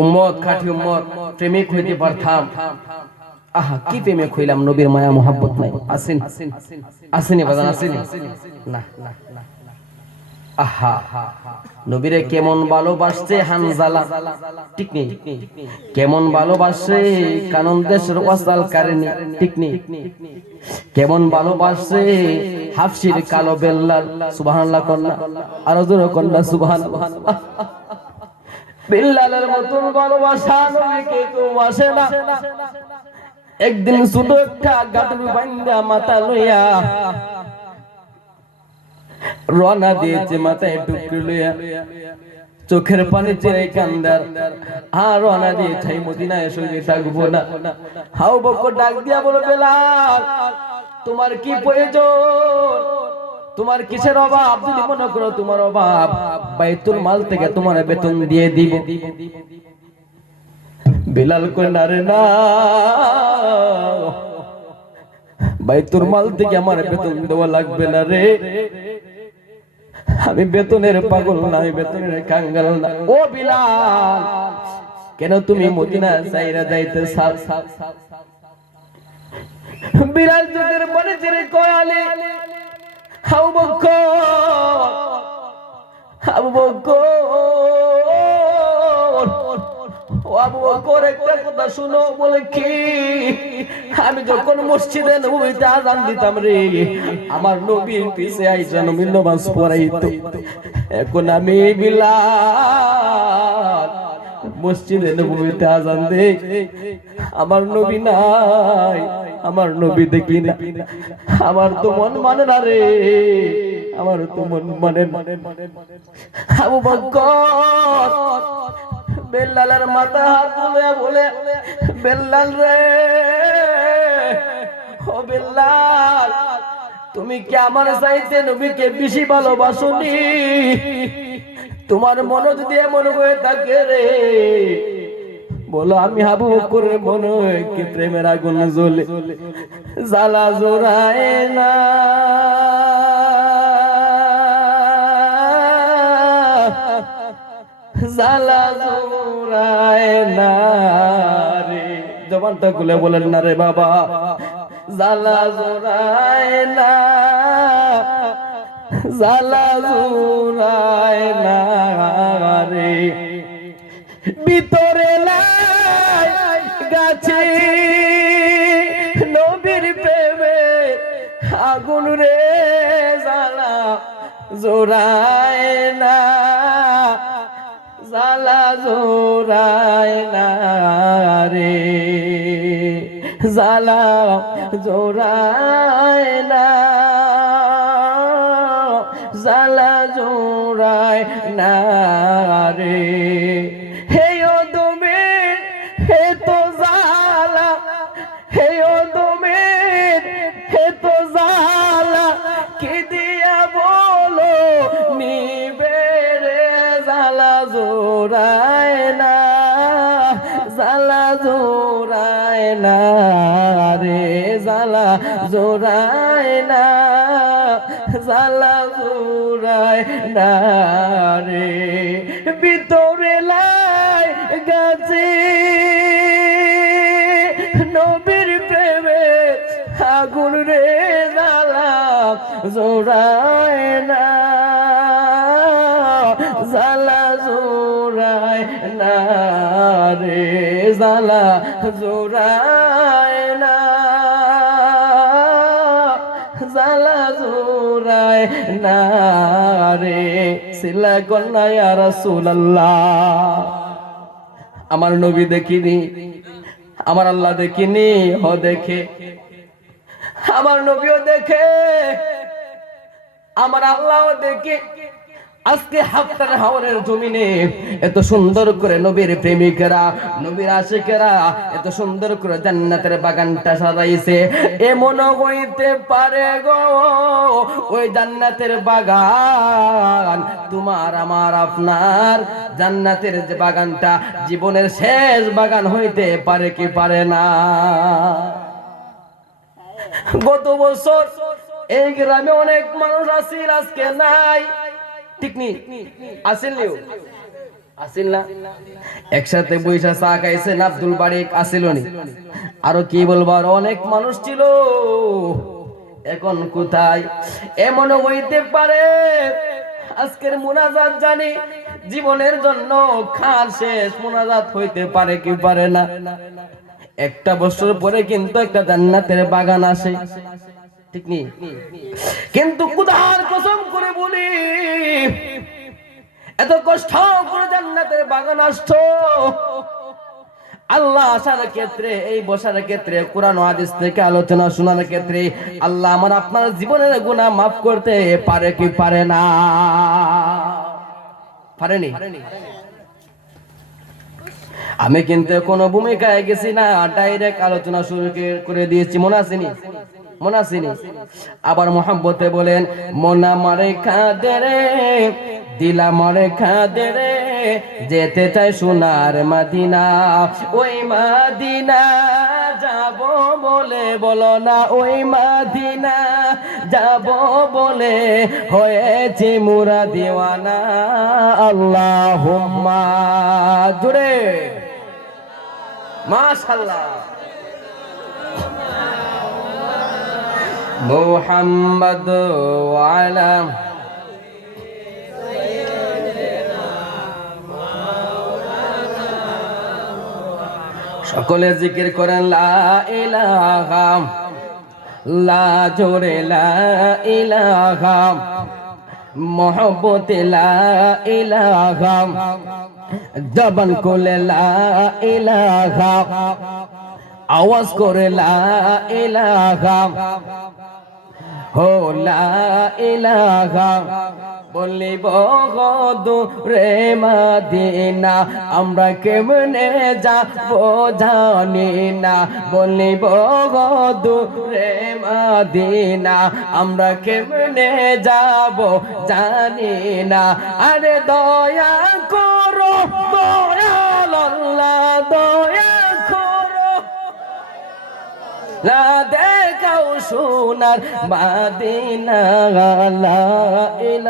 উম্মত খাঁটি উম্মত প্রেমিক হইতে পারতাম। আহা কি প্রেমিক হইলাম, নবীর মায়া মোহাব্বত নাই। আসেন আসেনি বাজান, আসেনি না। আহা নবীরে কেমন ভালোবাসছে হানজালা, ঠিক নেই? কেমন ভালোবাসে কানন দেশের ওয়াসাল কারেনি, ঠিক নেই? কেমন ভালোবাসে হাফসির কালো বেল্লাল, সুবহানাল্লাহ কন্যা, আরো জোরে কন্যা সুবহানাল্লাহ। বেল্লালের মতন ভালোবাসা নবীকে কেউ বাসে না। একদিন ছোট একটা গাটুর বান্দা মাথা লইয়া রওনা দিয়েছে, মাথায় টুকরি লইয়া, চোখের পানি ছেড়ে কান্দার, আর রওনা দিয়েছে মদিনায় সঙ্গে থাকবো না। হাউ বকর ডাক দিয়া বলে, বেলাল তোমার কি প্রয়োজন, তোমার কিসের অভাব? যদি মনে করো তোমার অভাব, বাইতুল মাল থেকে তোমার বেতন দিয়ে দিব। বেলাল কই না রে না, বাইতুল মাল থেকে আমার বেতন দেওয়া লাগবে না রে, আমি বেতনের পাগল না, আমি বেতনের কাঙ্গাল না। ও বিলাল কেন তুমি মদিনা যাইরা যাইতে চাও? বিলাল চোখের পানি ছেড়ে কয়, আলী আবু বকর, আবু বকর, ও আবু বকর একটা কথা শুনো। বলে কি? আমি যখন মসজিদে নববীতে আযান দিতাম রে, আমার নবীর পিছে আইসা নবীর নামাজ পড়াইতো। এখন আমি বিলাল মসজিদে নববীতে আযান দেই, আমার নবী নাই, আমার নবী দেখি না, আমার তো মন মানে না রে, আমার তো মন মানে। আবু বকর বেল্লালের মাথা হাত তুলে বলে, বেল্লাল রে, ও বেল্লাল তুমি কি আমার চাইতে নবীকে বেশি ভালোবাসোনি? তোমার মনে যদি এমন হয়ে থাকে রে, বলো আমি আবু বকরের মনে কি প্রেমের আগুন জ্বলে, জ্বালা জোড়ায় না, জ্বালা জোড়ায় না রে। জবানটা খুলে বলেন না রে বাবা, জ্বালা জোড়ায় না, জ্বালা জোড়ায় না রে। ভিতরে গাছে নবীর প্রেমে আগুন রে, জ্বালা জোড়ায় না, জ্বালা জোড়ায় না রে, জ্বালা জোড়ায় না, জ্বালা জোড়ায় না রে। হে ও তুমি হে তো জ্বালা, হে ও তুমি হে তো জ্বালা, কি দিয়া বলো নিবে রে, জ্বালা জোড়ায় না, জ্বালা জোড়ায় না রে, জ্বালা জোড়ায় না, জ্বালা জোড়ায় না রে। ভিতরে লাই গাছে নবীর প্রেমে আগুন রে, জ্বালা জোড়ায় না, জ্বালা জোড়ায় না রে, জ্বালা জোড়ায় না, জ্বালা জোড়ায় না রে। সিলা কন্যা ইয়া রাসূলুল্লাহ, আমার নবী দেখিনি, আমার আল্লাহ দেখিনি, হ দেখে, আমার নবীও দেখে, আমার আল্লাহও দেখে। আজকে হাফতার হাওরের জমিনে এত সুন্দর করে নবীর প্রেমিকেরা, নবীর আশিকেরা এত সুন্দর করে জান্নাতের বাগানটা সাজাইছে। এমন হইতে পারে গো ওই জান্নাতের বাগান তোমার আমার আপনার জান্নাতের যে বাগানটা জীবনের শেষ বাগান হইতে পারে কি পারে না? গত বছর এই গ্রামে অনেক মানুষ আছিল, আজকে নাই, ঠিক নি? আসেনলিও আসিল না? একসাথে বৈশা চা খাইছেন, আব্দুল বারিক আসিল নি? আরো কি বলবো, আর অনেক মানুষ ছিল। এখন কোথায়? এমনও হইতে পারে আজকের মুনাজাত জানি জীবনের জন্য খাল শেষ মুনাজাত হইতে পারে কি পারে না। একটা বছর পরে কিন্তু একটা জান্নাতের বাগান আসে, ঠিক নেই? কিন্তু খোদার কসম করে বলি, এত কষ্ট করে জান্নাতের বাগান আসতো, আল্লাহ আসার ক্ষেত্রে, এই বসার ক্ষেত্রে, কোরআন ও হাদিস থেকে আলোচনা শোনার ক্ষেত্রে আল্লাহ আমার আপনার জীবনের গুনাহ মাফ করতে পারে কি পারে না? পারেনি? আমি কিন্তু কোনো ভূমিকায় গেছি না, ডাইরেক্ট আলোচনা শুরু করে দিয়েছি। মনে আসেনি? মনে আসেনি? আবার মোহাম্মতে বলেন, মনা মারে কাঁদে রে, দিলা মারে কাঁদে রে, যেতে চাই সোনার মদিনা, ওই মদিনা যাব বলে বলো না, ওই মদিনা যাব বলে হয়েছে মুরা দিওয়ানা। আল্লাহুম্মা জুড়ে মাশাআল্লাহ। মুহাম্মদ ওয়া আলা সকলে জিকির করেন লা ইলাহা, লা জোরে লা ইলাহা, মোহব্বতে লা ইলাহা, জবান খুলে লা ইলাহা, আওয়াজ করে লা ইলাহা, হো লা ইলাহা, বলিব দূরে মদিনা, আমরা কেমনে যাব জানি না, বলিব দূরে মদিনা, আমরা কেমনে যাব জানি না। আরে দয়া করো দয়াল আল্লাহ, দয়া করো, না দেখাও সোনার মদিনা, লা ইলাহা